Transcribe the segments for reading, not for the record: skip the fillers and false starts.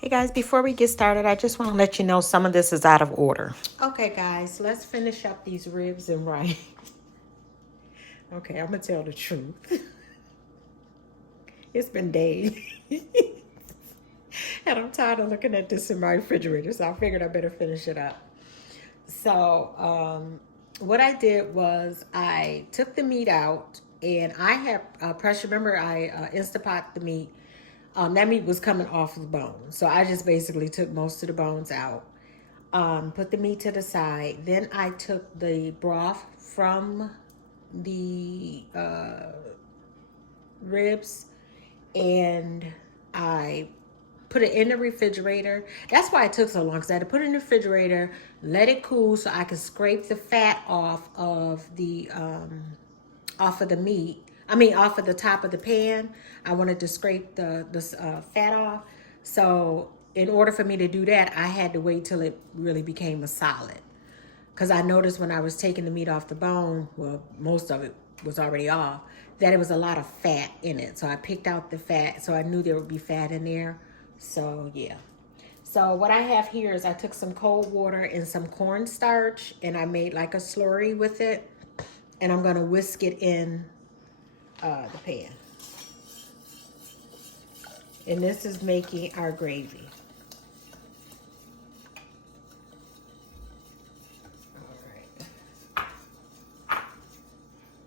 Hey guys, before we get started, I just want to let you know some of this is out of order. Okay, guys, let's finish up these ribs and rice. Okay, I'm going to tell the truth. It's been days. And I'm tired of looking at this in my refrigerator, so I figured I better finish it up. So, what I did was I took the meat out, and I have pressure. Remember, I Instapot the meat. That meat was coming off of the bone, so I just basically took most of the bones out. Put the meat to the side. Then I took the broth from the ribs and I put it in the refrigerator. That's why it took so long, because I had to put it in the refrigerator, let it cool so I could scrape the fat off of the meat. I mean, off of the top of the pan. I wanted to scrape the fat off. So in order for me to do that, I had to wait till it really became a solid. Because I noticed when I was taking the meat off the bone, well, most of it was already off, that it was a lot of fat in it. So I picked out the fat, so I knew there would be fat in there. So yeah. So what I have here is I took some cold water and some cornstarch, and I made like a slurry with it. And I'm gonna whisk it in the pan. And this is making our gravy. All right.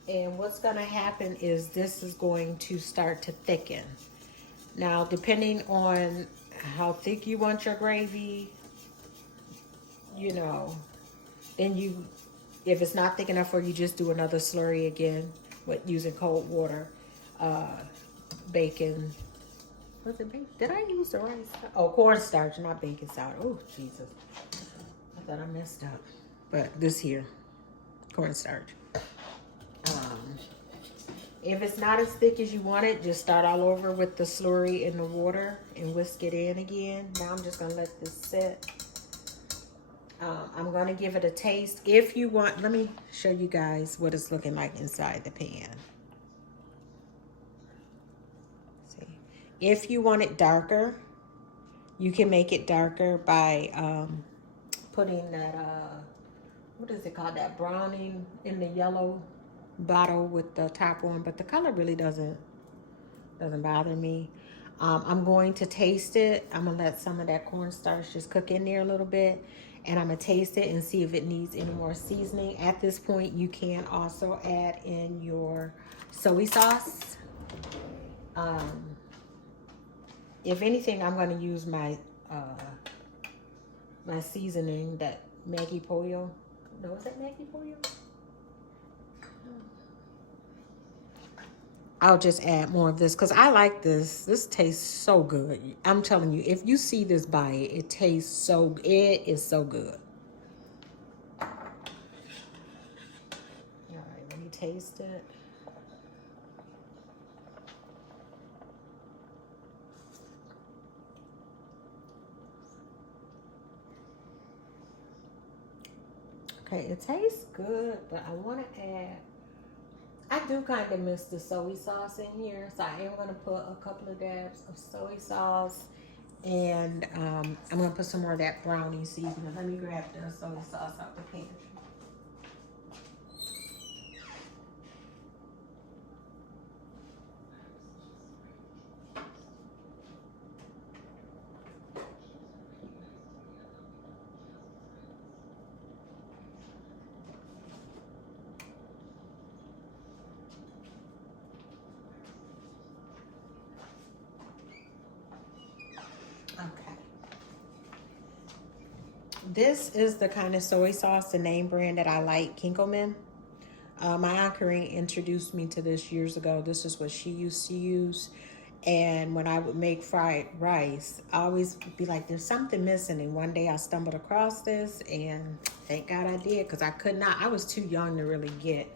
And what's gonna happen is this is going to start to thicken. Now, depending on how thick you want your gravy, you know, then you, if it's not thick enough for you, just do another slurry again with using cold water, uh, bacon. Was it bacon? Did I use the rice? Oh, cornstarch, not baking soda. Oh, Jesus. I thought I messed up. But this here, cornstarch. Um, if it's not as thick as you want it, just start all over with the slurry in the water and whisk it in again. Now I'm just gonna let this sit. I'm gonna give it a taste. If you want, let me show you guys what it's looking like inside the pan. See, if you want it darker, you can make it darker by putting that what is it called, that browning in the yellow bottle with the top on, but the color really doesn't bother me. I'm going to taste it. I'm gonna let some of that cornstarch just cook in there a little bit, and I'm gonna taste it and see if it needs any more seasoning. At this point, you can also add in your soy sauce. Um, if anything, I'm gonna use my seasoning, that Maggi Pollo. No, is that Maggi Pollo? I'll just add more of this because I like this. This tastes so good. I'm telling you, if you see this, buy it. It tastes so, it is so good. All right, let me taste it. Okay, it tastes good, but I want to add, I do kind of miss the soy sauce in here, so I am going to put a couple of dabs of soy sauce, and I'm going to put some more of that brownie seasoning. Let me grab the soy sauce out the pantry. Okay. This is the kind of soy sauce, the name brand that I like, Kinkelman. My Aunt Corinne introduced me to this years ago. This is what she used to use. And when I would make fried rice, I always be like, there's something missing. And one day I stumbled across this, and thank God I did, because I could not, I was too young to really get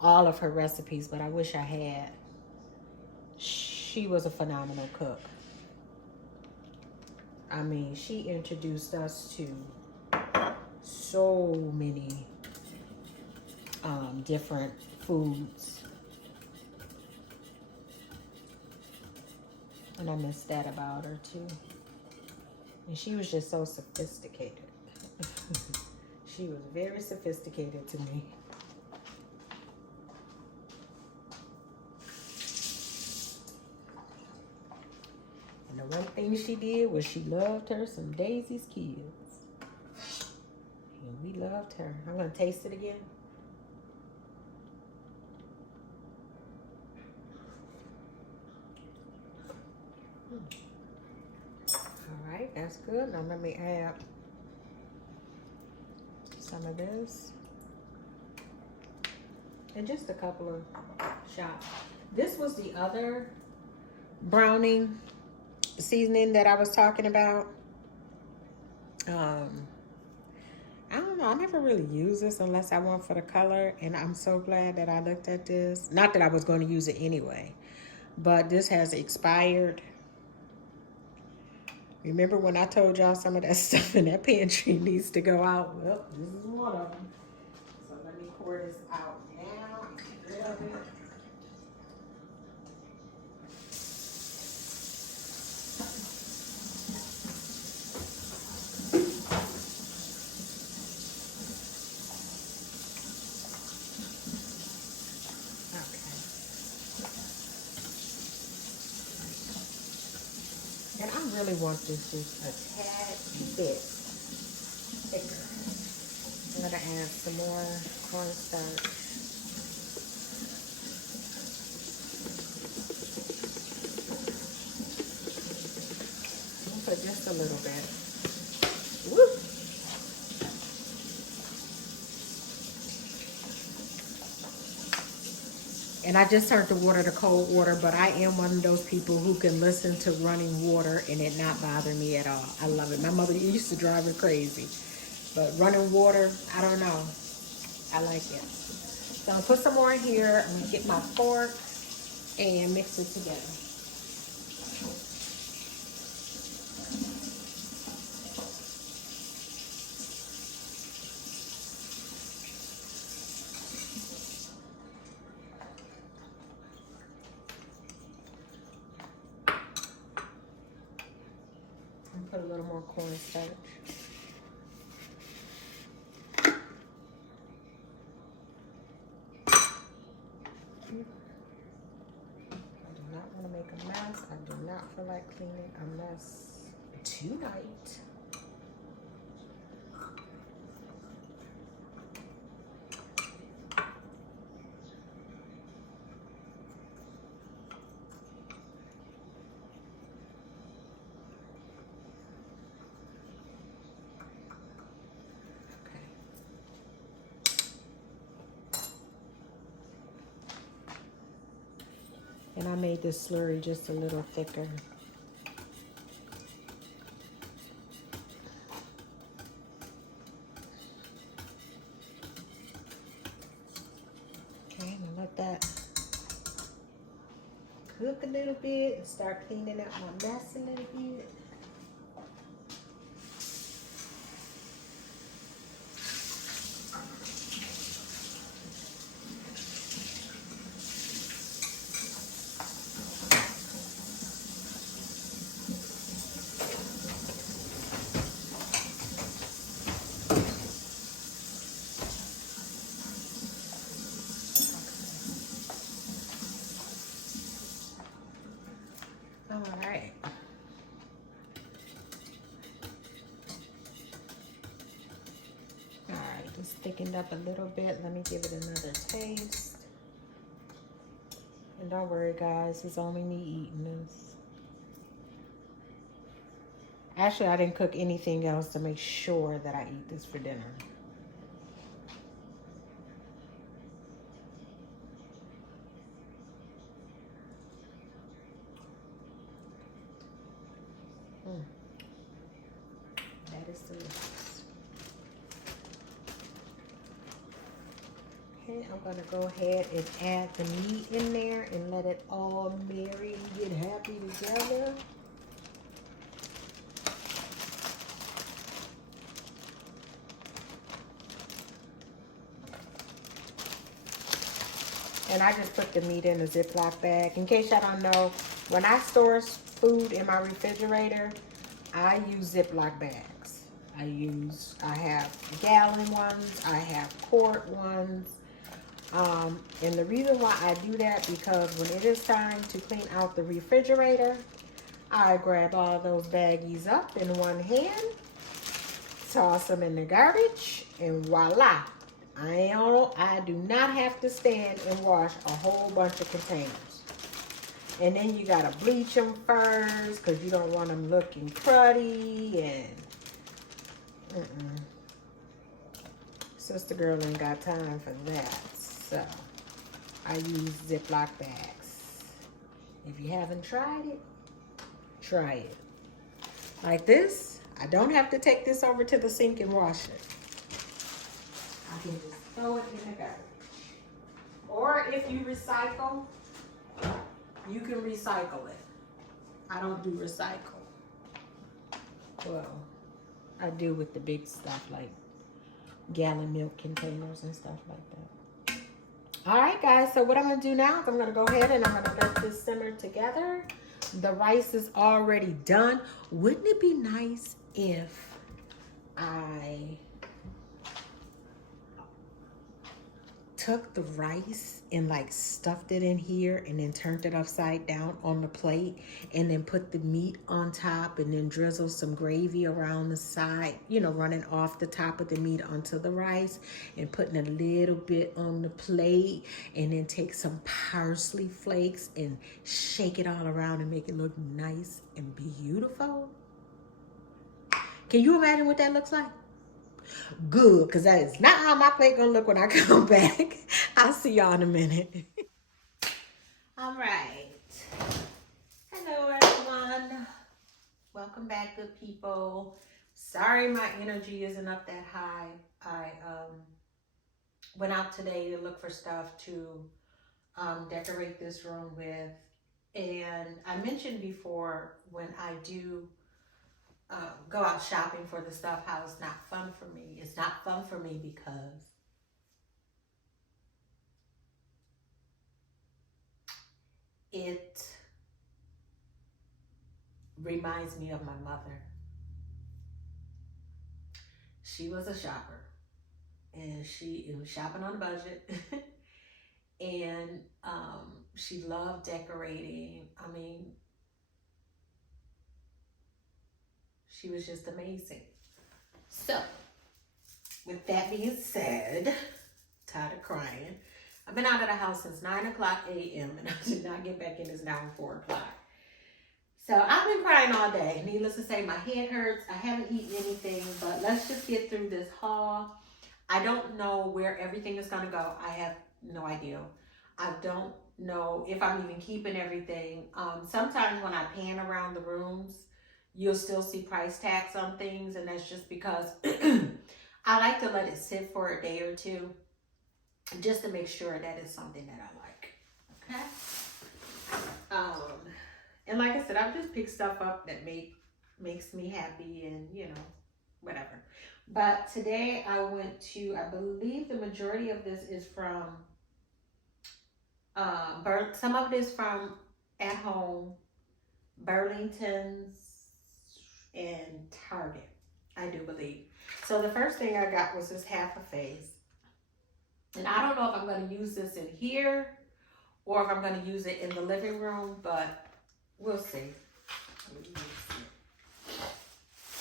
all of her recipes, but I wish I had. She was a phenomenal cook. I mean, she introduced us to so many different foods. And I miss that about her too. And she was just so sophisticated. She was very sophisticated to me. And the one thing she did was she loved her some Daisy's Kids. And we loved her. I'm going to taste it again. All right, that's good. Now let me add some of this. And just a couple of shots. This was the other browning seasoning that I was talking about. I don't know. I never really use this unless I want for the color. And I'm so glad that I looked at this. Not that I was going to use it anyway. But this has expired. Remember when I told y'all some of that stuff in that pantry needs to go out? Well, this is one of them. So let me pour this out now. Get rid of it. And I really want this just a tad bit thicker. I'm going to add some more cornstarch. I'll put just a little bit. Woo! And I just turned the water to cold water, but I am one of those people who can listen to running water and it not bother me at all. I love it. My mother used to drive her crazy. But running water, I don't know. I like it. So I'll put some more in here. I'm going to get my fork and mix it together. Put a little more cornstarch. I do not want to make a mess. I do not feel like cleaning a mess tonight. And I made this slurry just a little thicker. Okay, I'm gonna let that cook a little bit and start cleaning up my mess a little bit. All right. All right, just thickened up a little bit. Let me give it another taste. And don't worry, guys, it's only me eating this. Actually, I didn't cook anything else to make sure that I eat this for dinner. That is delicious. Okay, I'm gonna go ahead and add the meat in there and let it all marry and get happy together. And I just put the meat in a Ziploc bag. In case y'all don't know, when I store food in my refrigerator, I use Ziploc bags. I have gallon ones, I have quart ones. And the reason why I do that, because when it is time to clean out the refrigerator, I grab all those baggies up in one hand, toss them in the garbage, and voila. I do not have to stand and wash a whole bunch of containers. And then you gotta bleach them first because you don't want them looking cruddy and sister girl ain't got time for that. So I use Ziploc bags. If you haven't tried it, try it. Like this, I don't have to take this over to the sink and wash it. I can just throw it in the garbage. Or if you recycle, you can recycle it. I don't do recycle. Well, I do with the big stuff like gallon milk containers and stuff like that. All right, guys, so what I'm gonna do now is I'm gonna go ahead and I'm gonna let this simmer together. The rice is already done. Wouldn't it be nice if I took the rice and like stuffed it in here and then turned it upside down on the plate and then put the meat on top and then drizzle some gravy around the side, you know, running off the top of the meat onto the rice and putting a little bit on the plate and then take some parsley flakes and shake it all around and make it look nice and beautiful? Can you imagine what that looks like? Good, because that is not how my plate gonna look when I come back. I'll see y'all in a minute. All right. Hello, everyone. Welcome back, good people. Sorry my energy isn't up that high. I went out today to look for stuff to decorate this room with. And I mentioned before, when I do go out shopping for the stuff, how it's not fun for me. It's not fun for me because it reminds me of my mother. She was a shopper and she was shopping on a budget and she loved decorating. I mean, she was just amazing. So, with that being said, tired of crying. I've been out of the house since 9 o'clock a.m. and I did not get back in this now 4 o'clock. So I've been crying all day. Needless to say, my head hurts. I haven't eaten anything, but let's just get through this haul. I don't know where everything is going to go. I have no idea. I don't know if I'm even keeping everything. Sometimes when I pan around the rooms, you'll still see price tags on things, and that's just because I like to let it sit for a day or two just to make sure that it's something that I like. Okay? And like I said, I've just picked stuff up that makes me happy and, you know, whatever. But today I went to, I believe the majority of this is from, some of it is from At Home, Burlington's, and Target, I do believe. So the first thing I got was this half a face. And I don't know if I'm going to use this in here or if I'm going to use it in the living room, but we'll see.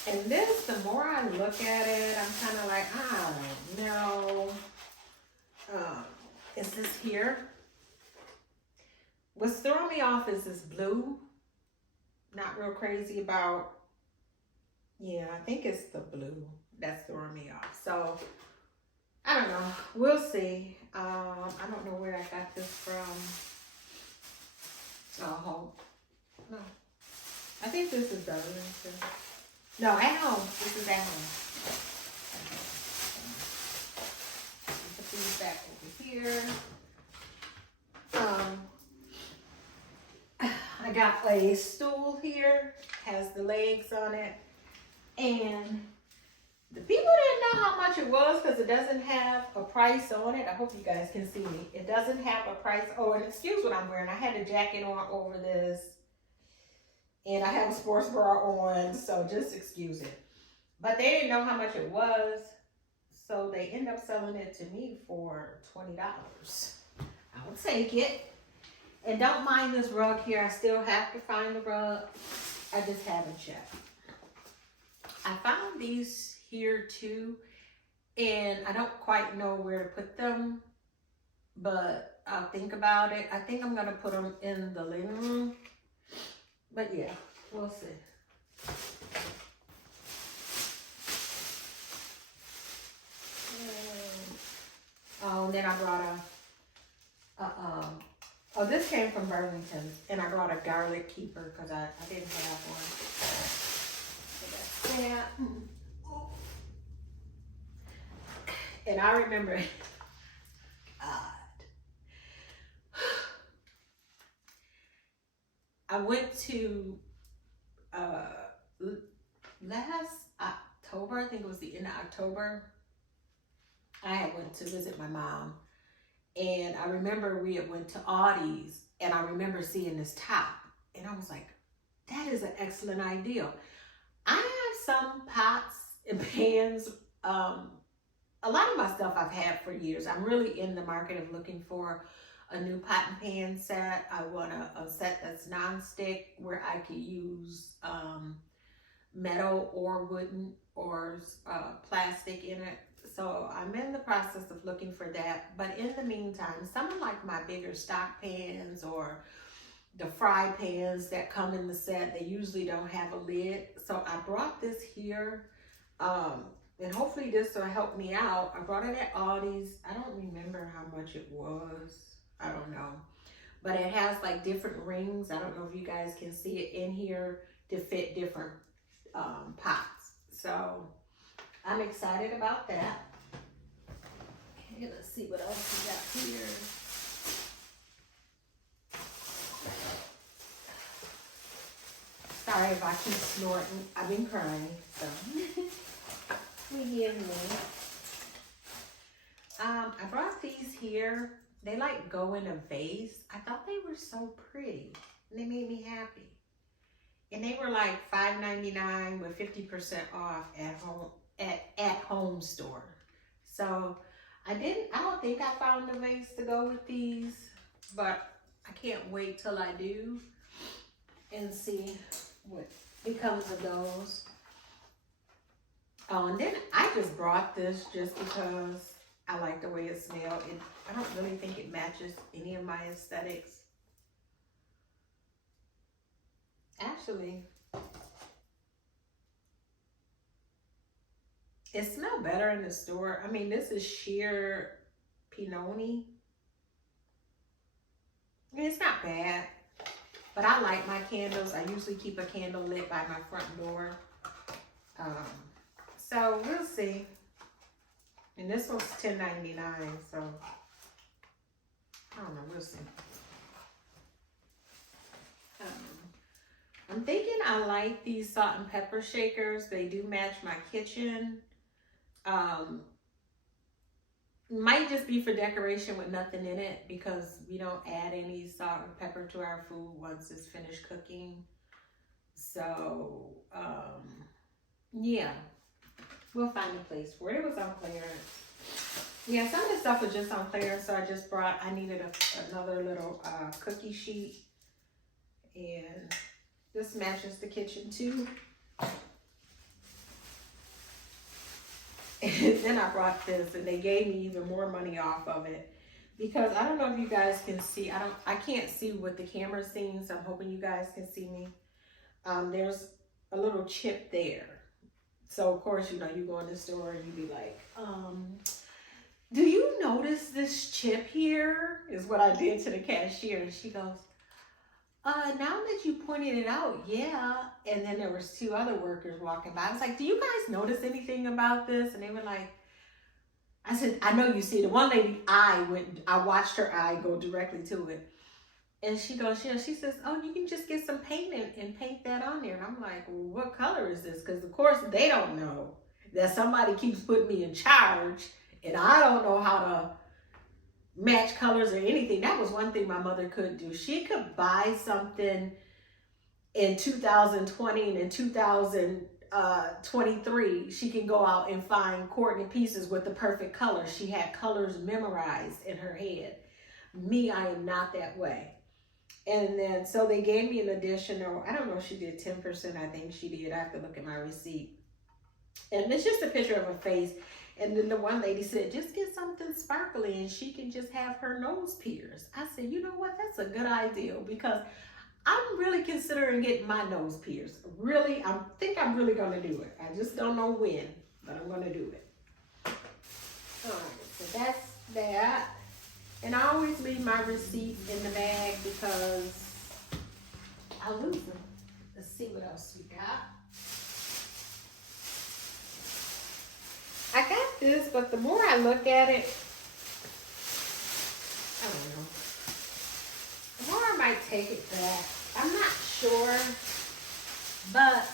And this, the more I look at it, I'm kind of like, I don't know. Is this here? What's throwing me off is this blue. Not real crazy about. Yeah, I think it's the blue that's throwing me off. So, I don't know. We'll see. I don't know where I got this from. Oh, no. I think this is Burlington. No, At Home. This is At Home. Put these back over here. I got a stool here. Has the legs on it. And the people didn't know how much it was because it doesn't have a price on it. I hope you guys can see me. It doesn't have a price. Oh, and excuse what I'm wearing. I had a jacket on over this. And I have a sports bra on, so just excuse it. But they didn't know how much it was, so they end up selling it to me for $20. I'll take it. And don't mind this rug here. I still have to find the rug. I just haven't yet. I found these here too, and I don't quite know where to put them, but I'll think about it. I think I'm gonna put them in the living room, but yeah, we'll see. Oh, and then I brought oh, this came from Burlington's, and I brought a garlic keeper because I didn't have one. So that's that. And I remember, God, I went to last October, I think it was the end of October. I had went to visit my mom, and I remember we had went to Aldi's, and I remember seeing this top, and I was like, that is an excellent idea. I have some pots and pans. A lot of my stuff I've had for years. I'm really in the market of looking for a new pot and pan set. I want a set that's non-stick where I could use metal or wooden or plastic in it. So I'm in the process of looking for that. But in the meantime, some of like my bigger stock pans or the fry pans that come in the set, they usually don't have a lid. So I brought this here. And hopefully this will help me out. I brought it at Aldi's. I don't remember how much it was. I don't know. But it has like different rings. I don't know if you guys can see it in here to fit different pots. So I'm excited about that. Okay, let's see what else we got here. Sorry if I keep snorting. I've been crying, so forgive me. I brought these here. They like go in a vase. I thought they were so pretty. And they made me happy. And they were like $5.99 with 50% off at home store. So I don't think I found a vase to go with these, but I can't wait till I do and see what becomes of those. And then I just brought this just because I like the way it smells. I don't really think it matches any of my aesthetics. Actually, it smells better in the store. I mean, this is sheer Pinoni. It's not bad, but I like my candles. I usually keep a candle lit by my front door. So we'll see. And this one's $10.99, so I don't know, we'll see. I'm thinking I like these salt and pepper shakers. They do match my kitchen. Might just be for decoration with nothing in it because we don't add any salt or pepper to our food once it's finished cooking. So, yeah. We'll find a place for it. It was on clearance. Yeah, some of the stuff was just on clearance, so I needed another little cookie sheet. And this matches the kitchen too. And then I brought this, and they gave me even more money off of it. Because I don't know if you guys can see, I can't see what the camera's seeing, so I'm hoping you guys can see me. There's a little chip there. So, of course, you know, you go in the store and you be like, do you notice this chip here? Is what I did to the cashier. And she goes, now that you pointed it out, yeah. And then there was two other workers walking by. I was like, do you guys notice anything about this? And they were like, I said, I know you see. The one lady, I watched her eye go directly to it. And she goes, yeah, she says, oh, you can just get some paint and paint that on there. And I'm like, well, what color is this? Because, of course, they don't know that somebody keeps putting me in charge. And I don't know how to match colors or anything. That was one thing my mother could do. She could buy something in 2020 and in 2023, she can go out and find Courtney pieces with the perfect colors. She had colors memorized in her head. Me, I am not that way. And then, so they gave me an additional, I don't know if she did 10%, I think she did. I have to look at my receipt. And it's just a picture of her face. And then the one lady said, just get something sparkly and she can just have her nose pierced. I said, you know what? That's a good idea, because I'm really considering getting my nose pierced. Really, I think I'm really going to do it. I just don't know when, but I'm going to do it. All right, so that's that. And I always leave my receipt in the bag because I lose them. Let's see what else we got. I got this, but the more I look at it, I don't know. The more I might take it back. I'm not sure. But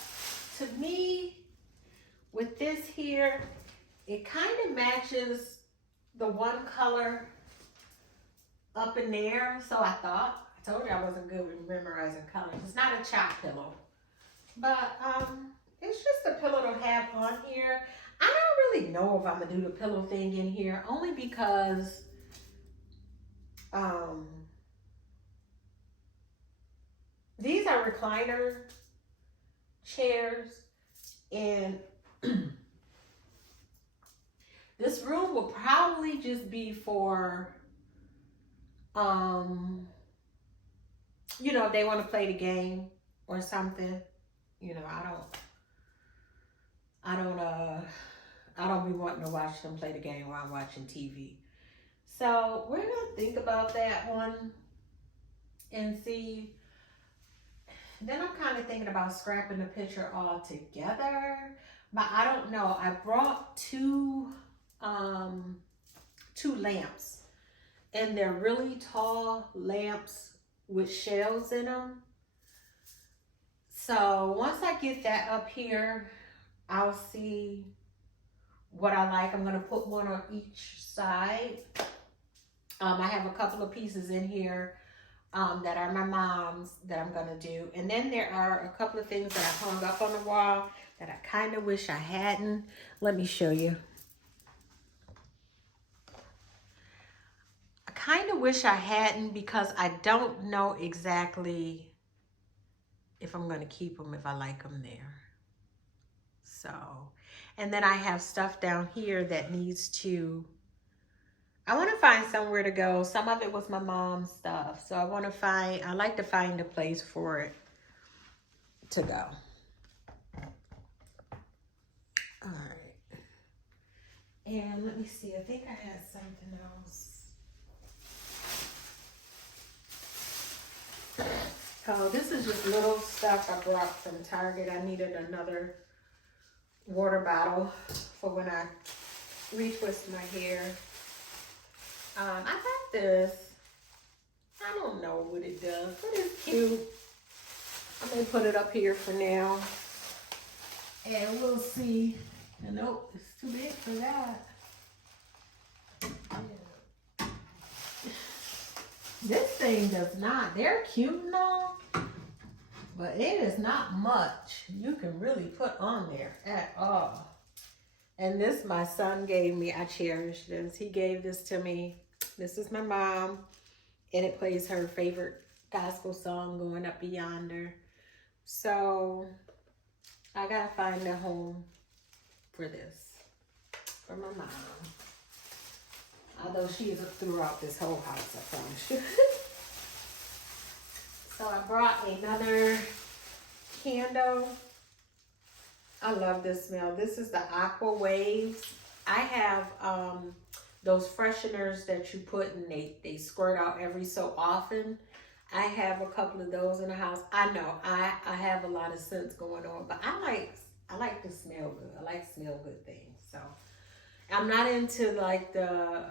to me, with this here, it kind of matches the one color up in there. So I thought, I told you I wasn't good with memorizing colors. It's not a chop pillow. But it's just a pillow to have on here. I don't really know if I'm gonna do the pillow thing in here, only because these are recliner chairs, and this room will probably just be for you know, if they want to play the game or something. You know, I don't be wanting to watch them play the game while I'm watching TV. So we're gonna think about that one and see. Then I'm kind of thinking about scrapping the picture all together, but I don't know. I brought two lamps, and they're really tall lamps with shelves in them. So once I get that up here, I'll see what I like. I'm gonna put one on each side. I have a couple of pieces in here that are my mom's that I'm gonna do. And then there are a couple of things that I hung up on the wall that I kind of wish I hadn't. Let me show you. I kind of wish I hadn't, because I don't know exactly if I'm gonna keep them, if I like them there. So, and then I have stuff down here that needs to, I want to find somewhere to go. Some of it was my mom's stuff. So I like to find a place for it to go. All right. And let me see, I think I had something else. Oh, this is just little stuff I brought from Target. I needed another water bottle for when I retwist my hair. I got this. I don't know what it does, but it's cute. I'm gonna put it up here for now, and we'll see. And nope, it's too big for that. Yeah. This thing does not. They're cute and all, but it is not much you can really put on there at all. And this my son gave me. I cherish this. He gave this to me. This is my mom, and it plays her favorite gospel song, Going Up Yonder. So I gotta find a home for this, for my mom. Although she is throughout this whole house, I promise you. So I brought another candle. I love this smell. This is the Aqua Waves. I have those fresheners that you put and they squirt out every so often. I have a couple of those in the house. I know I have a lot of scents going on, but I like to smell good. I like to smell good things. So I'm not into like the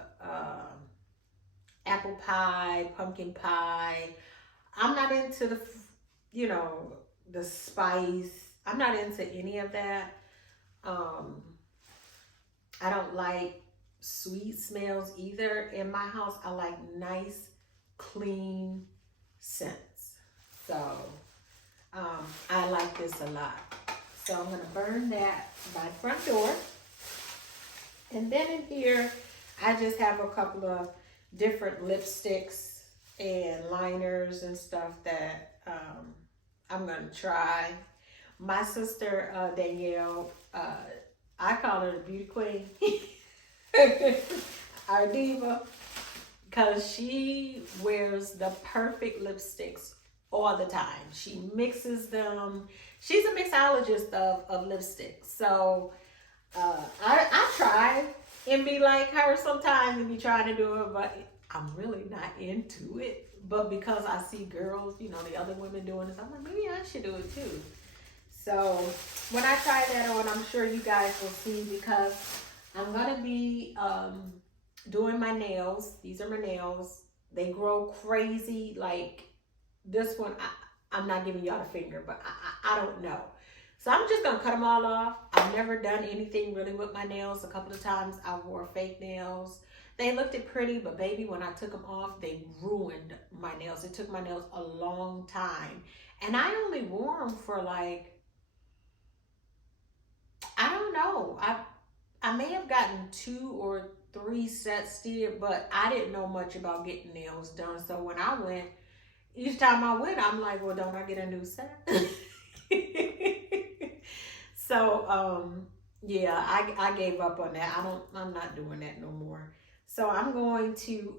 apple pie, pumpkin pie. I'm not into the, you know, the spice. I'm not into any of that. I don't like sweet smells either. In my house, I like nice, clean scents. So I like this a lot. So I'm gonna burn that by the front door. And then in here, I just have a couple of different lipsticks and liners and stuff that I'm gonna try. My sister Danielle, I call her the beauty queen, our diva, because she wears the perfect lipsticks all the time. She mixes them. She's a mixologist of lipsticks. So I try and be like her sometimes and be trying to do it, but I'm really not into it. But because I see girls, you know, the other women doing this, I'm like, maybe I should do it too. So when I try that on, I'm sure you guys will see, because I'm gonna be doing my nails. These are my nails. They grow crazy. Like this one, I'm not giving y'all a finger, but I don't know. So I'm just gonna cut them all off. I've never done anything really with my nails. A couple of times I wore fake nails. They looked pretty, but baby, when I took them off, they ruined my nails. It took my nails a long time. And I only wore them for like, I don't know. I may have gotten 2 or 3 sets still, but I didn't know much about getting nails done. So when I went, each time I went, I'm like, well, don't I get a new set? So yeah, I gave up on that. I'm not doing that no more. So I'm going to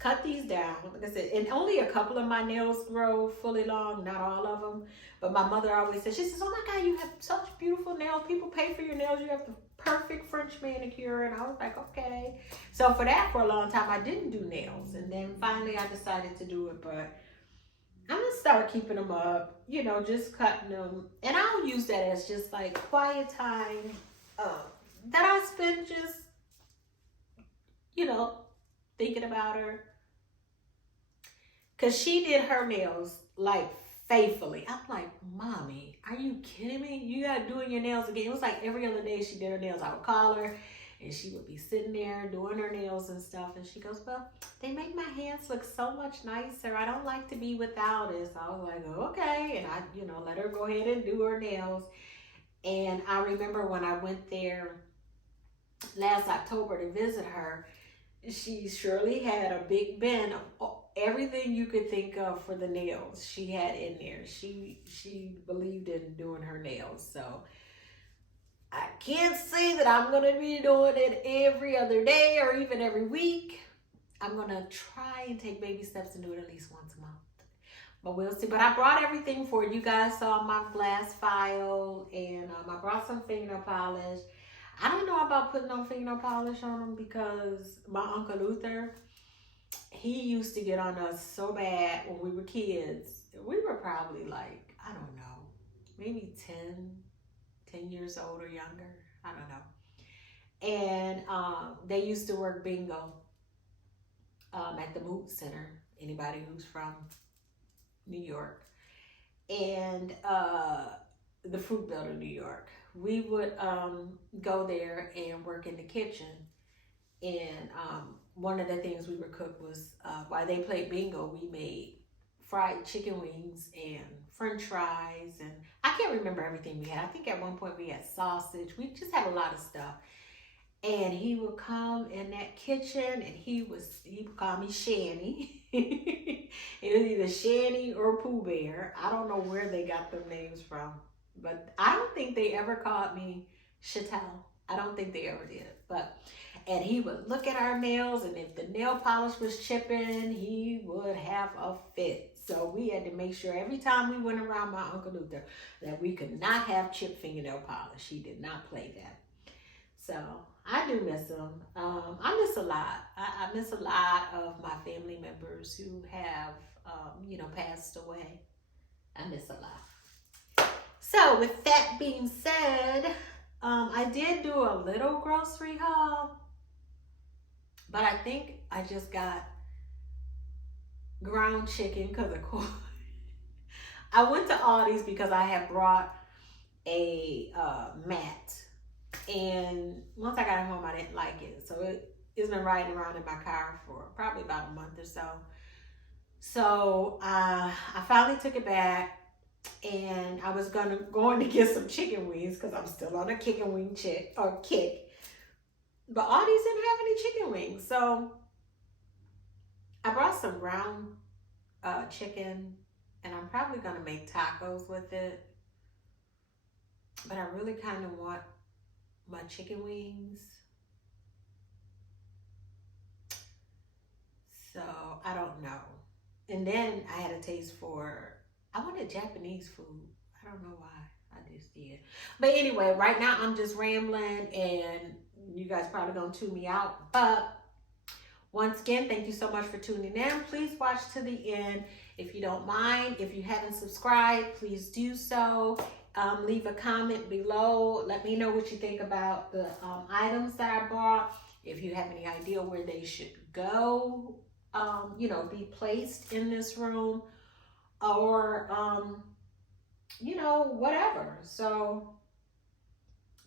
cut these down. Like I said, and only a couple of my nails grow fully long, not all of them. But my mother always says, she says, oh my God, you have such beautiful nails. People pay for your nails. You have the perfect French manicure. And I was like, okay. So for that, for a long time, I didn't do nails. And then finally I decided to do it. But I'm going to start keeping them up, you know, just cutting them. And I'll use that as just like quiet time that I spend just, you know, thinking about her. Because she did her nails like faithfully. I'm like, mommy, are you kidding me? You got doing your nails again. It was like every other day she did her nails. I would call her and she would be sitting there doing her nails and stuff. And she goes, well, they make my hands look so much nicer. I don't like to be without it. So I was like, okay. And I, you know, let her go ahead and do her nails. And I remember when I went there last October to visit her, she surely had a big bin of everything you could think of for the nails she had in there. She believed in doing her nails. So I can't say that I'm going to be doing it every other day or even every week. I'm going to try and take baby steps and do it at least once a month. But we'll see. But I brought everything for you guys. Saw my glass file, and I brought some fingernail polish. I don't know about putting on fingernail polish on them because my Uncle Luther, he used to get on us so bad when we were kids. We were probably like, I don't know, maybe 10 years old or younger. I don't know. And they used to work bingo at the Moot Center. Anybody who's from New York. And the Fruit Builder, New York. We would go there and work in the kitchen. And one of the things we would cook was, while they played bingo, we made fried chicken wings and French fries. And I can't remember everything we had. I think at one point we had sausage. We just had a lot of stuff. And he would come in that kitchen and he would call me Shanny. It was either Shanny or Pooh Bear. I don't know where they got them names from. But I don't think they ever called me Chattel. I don't think they ever did. And he would look at our nails, and if the nail polish was chipping, he would have a fit. So we had to make sure every time we went around my Uncle Luther that we could not have chipped fingernail polish. He did not play that. So I do miss him. I miss a lot. I miss a lot of my family members who have, passed away. I miss a lot. So with that being said, I did do a little grocery haul, but I think I just got ground chicken because of course. I went to Aldi's because I had brought a mat, and once I got home I didn't like it, so it's been riding around in my car for probably about a month or so. So I finally took it back. And I was going to get some chicken wings because I'm still on a chicken wing kick. But Aldi's didn't have any chicken wings. So I brought some ground chicken, and I'm probably going to make tacos with it. But I really kind of want my chicken wings. So I don't know. And then I had a taste for, I wanted Japanese food. I don't know why. I just did. But anyway, right now I'm just rambling and you guys probably gonna tune me out. But once again, thank you so much for tuning in. Please watch to the end. If you don't mind, if you haven't subscribed, please do so. Leave a comment below. Let me know what you think about the items that I bought. If you have any idea where they should go, you know, be placed in this room, or you know, whatever. So,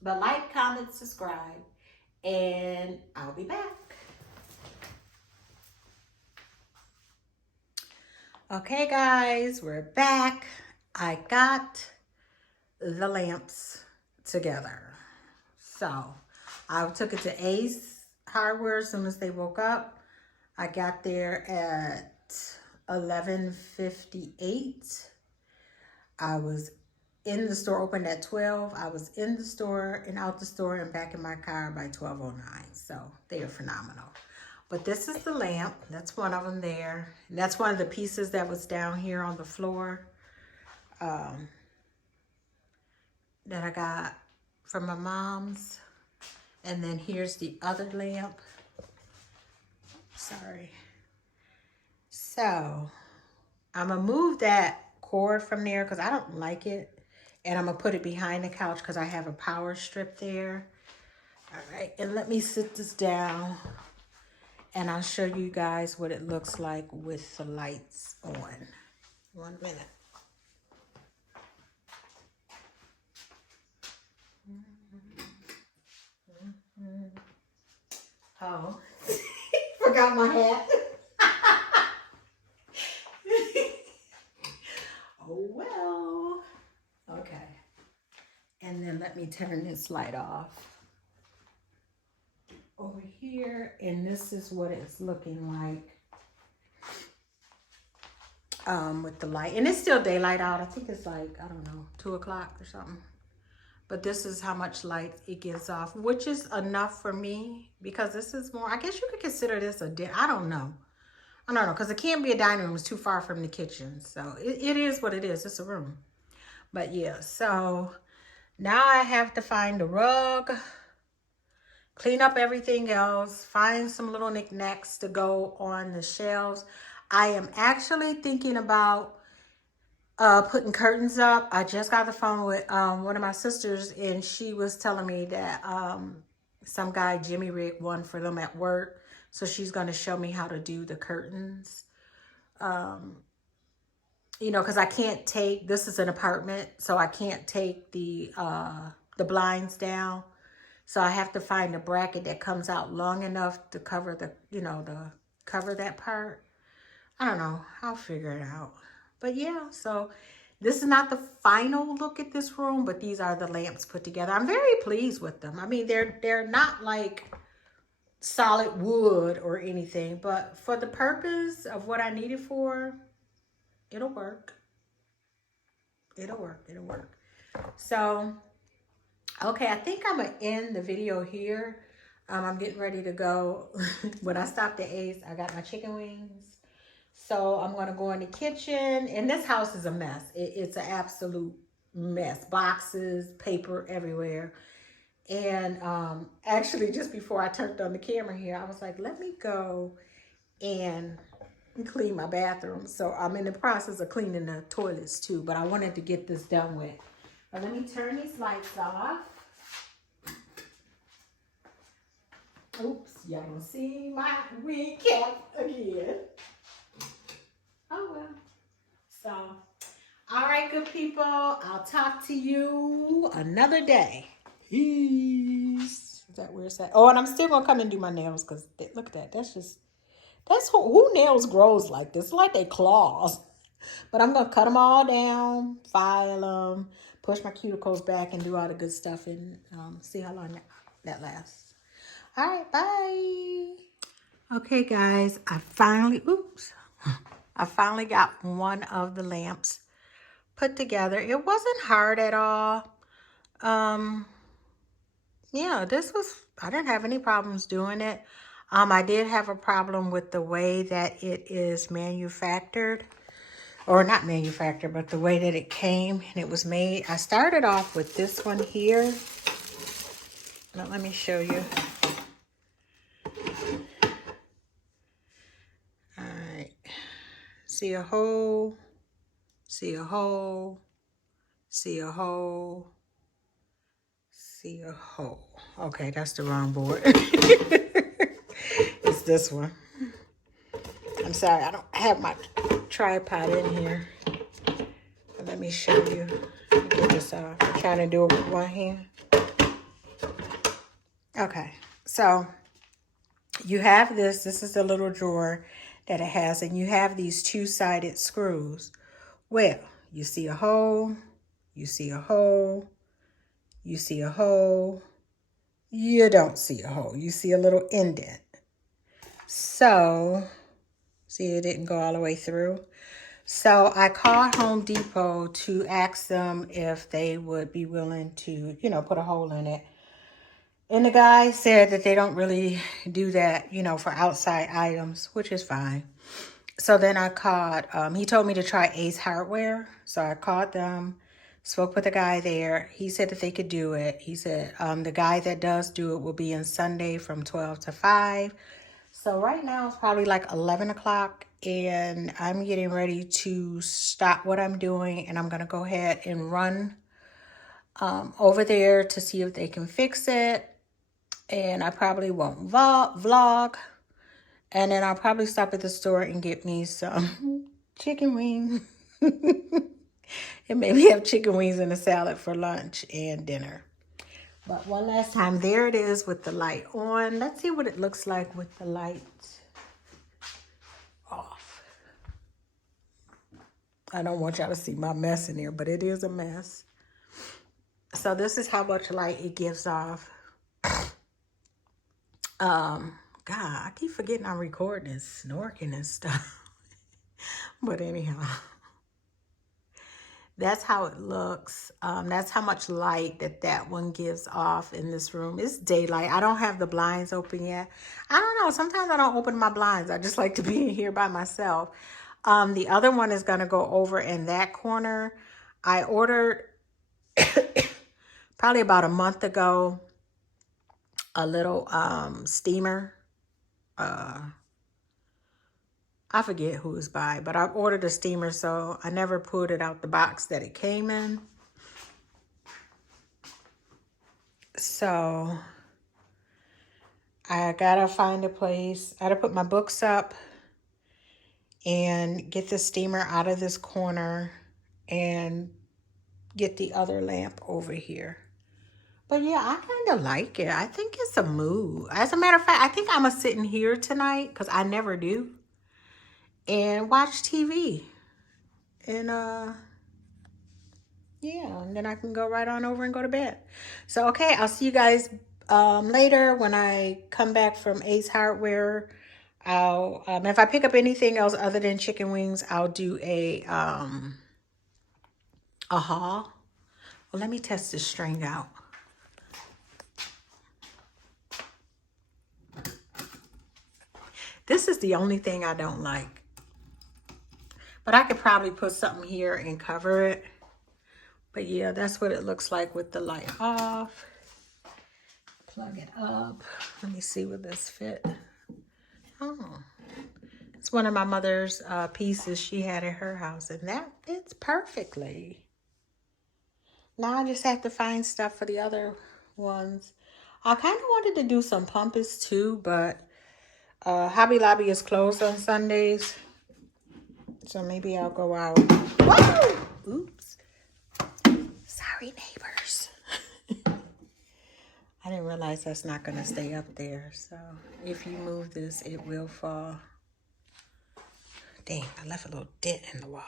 but like, comment, subscribe, and I'll be back. Okay, guys, we're back. I got the lamps together. So I took it to Ace Hardware as soon as they woke up. I got there at 11:58. I was in the store, opened at 12. I was in the store and out the store and back in my car by 12:09. So they are phenomenal. But this is the lamp. That's one of them there. And that's one of the pieces that was down here on the floor that I got from my mom's. And then here's the other lamp. Sorry. So I'm going to move that cord from there because I don't like it. And I'm going to put it behind the couch because I have a power strip there. All right. And let me sit this down. And I'll show you guys what it looks like with the lights on. 1 minute. Oh, forgot my hat. Oh, well. Okay. And then let me turn this light off over here. And this is what it's looking like with the light. And it's still daylight out. I think it's like, I don't know, 2 o'clock or something. But this is how much light it gives off, which is enough for me because this is more, I guess you could consider this a dinner. I don't know, because it can't be a dining room. It's too far from the kitchen. So it is what it is. It's a room. But yeah, so now I have to find a rug, clean up everything else, find some little knickknacks to go on the shelves. I am actually thinking about putting curtains up. I just got the phone with one of my sisters, and she was telling me that some guy, Jimmy Rick, won for them at work. So she's going to show me how to do the curtains. You know, because I can't take, this is an apartment, so I can't take the blinds down. So I have to find a bracket that comes out long enough to cover the, you know, cover that part. I don't know. I'll figure it out. But yeah, so this is not the final look at this room, but these are the lamps put together. I'm very pleased with them. I mean, they're not like solid wood or anything, but for the purpose of what I need it for, it'll work. It'll work. It'll work. So, okay, I think I'm going to end the video here. I'm getting ready to go. When I stopped at Ace, I got my chicken wings. So I'm going to go in the kitchen. And this house is a mess. It's an absolute mess. Boxes, paper everywhere. And actually, just before I turned on the camera here, I was like, let me go and clean my bathroom. So I'm in the process of cleaning the toilets too. But I wanted to get this done with. But let me turn these lights off. Oops, y'all gonna see my wig cap again. Oh well. So, all right, good people. I'll talk to you another day. Peace. Is that where it's at? Oh, and I'm still gonna come and do my nails because look at that. That's who nails grows like this. Like they claws. But I'm going to cut them all down, file them, push my cuticles back, and do all the good stuff, and see how long that lasts. All right, bye. Okay, guys, I finally got one of the lamps put together. It wasn't hard at all. Yeah, I didn't have any problems doing it. I did have a problem with the way that it is manufactured, or not manufactured, but the way that it came and it was made. I started off with this one here. Now, let me show you. All right. See a hole, see a hole, see a hole, see a hole. Okay, that's the wrong board. It's this one. I'm sorry, I don't have my tripod in here. But let me show you. Let me get this off. I'm trying to do it with one hand. Okay, so you have this. This is the little drawer that it has, and you have these two-sided screws. Well, you see a hole, you see a hole, you see a hole, you don't see a hole. You see a little indent. So, see, it didn't go all the way through. So I called Home Depot to ask them if they would be willing to, put a hole in it. And the guy said that they don't really do that, for outside items, which is fine. So then I called, he told me to try Ace Hardware. So I called them, spoke with the guy there. He said that they could do it. He said the guy that does do it will be in Sunday from 12 to 5. So right now it's probably like 11 o'clock and I'm getting ready to stop what I'm doing, and I'm going to go ahead and run over there to see if they can fix it. And I probably won't vlog. And then I'll probably stop at the store and get me some chicken wings. And maybe have chicken wings and a salad for lunch and dinner. But one last time, there it is with the light on. Let's see what it looks like with the light off. I don't want y'all to see my mess in here, but it is a mess. So this is how much light it gives off. God, I keep forgetting I'm recording and snorking and stuff. But anyhow, that's how it looks. That's how much light that one gives off in this room. It's daylight. I don't have the blinds open yet. I don't know. Sometimes I don't open my blinds. I just like to be in here by myself. The other one is going to go over in that corner. I ordered probably about a month ago a little steamer. I forget who it's by, but I ordered a steamer, so I never pulled it out the box that it came in. So I gotta find a place. I gotta put my books up and get the steamer out of this corner and get the other lamp over here. But yeah, I kind of like it. I think it's a mood. As a matter of fact, I think I'm gonna sit in here tonight, because I never do, and watch TV. And yeah, and then I can go right on over and go to bed. So okay, I'll see you guys later when I come back from Ace Hardware. I'll if I pick up anything else other than chicken wings, I'll do a haul. Well, let me test this string out. This is the only thing I don't like. But I could probably put something here and cover it. But yeah, that's what it looks like with the light off. Plug it up. Let me see will this fit. Oh, it's one of my mother's pieces she had at her house, and that fits perfectly. Now I just have to find stuff for the other ones. I kind of wanted to do some pumpkins too, but Hobby Lobby is closed on Sundays. So maybe I'll go out. Whoa! Oops. Sorry, neighbors. I didn't realize that's not going to stay up there. So if you move this, it will fall. Dang, I left a little dent in the wall.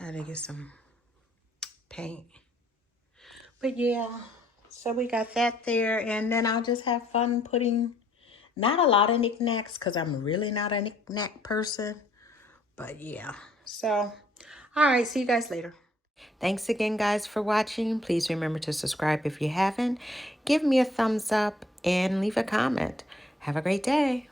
I had to get some paint. But yeah, so we got that there. And then I'll just have fun putting not a lot of knickknacks because I'm really not a knickknack person. But yeah, so all right, see you guys later. Thanks again, guys, for watching. Please remember to subscribe if you haven't. Give me a thumbs up and leave a comment. Have a great day.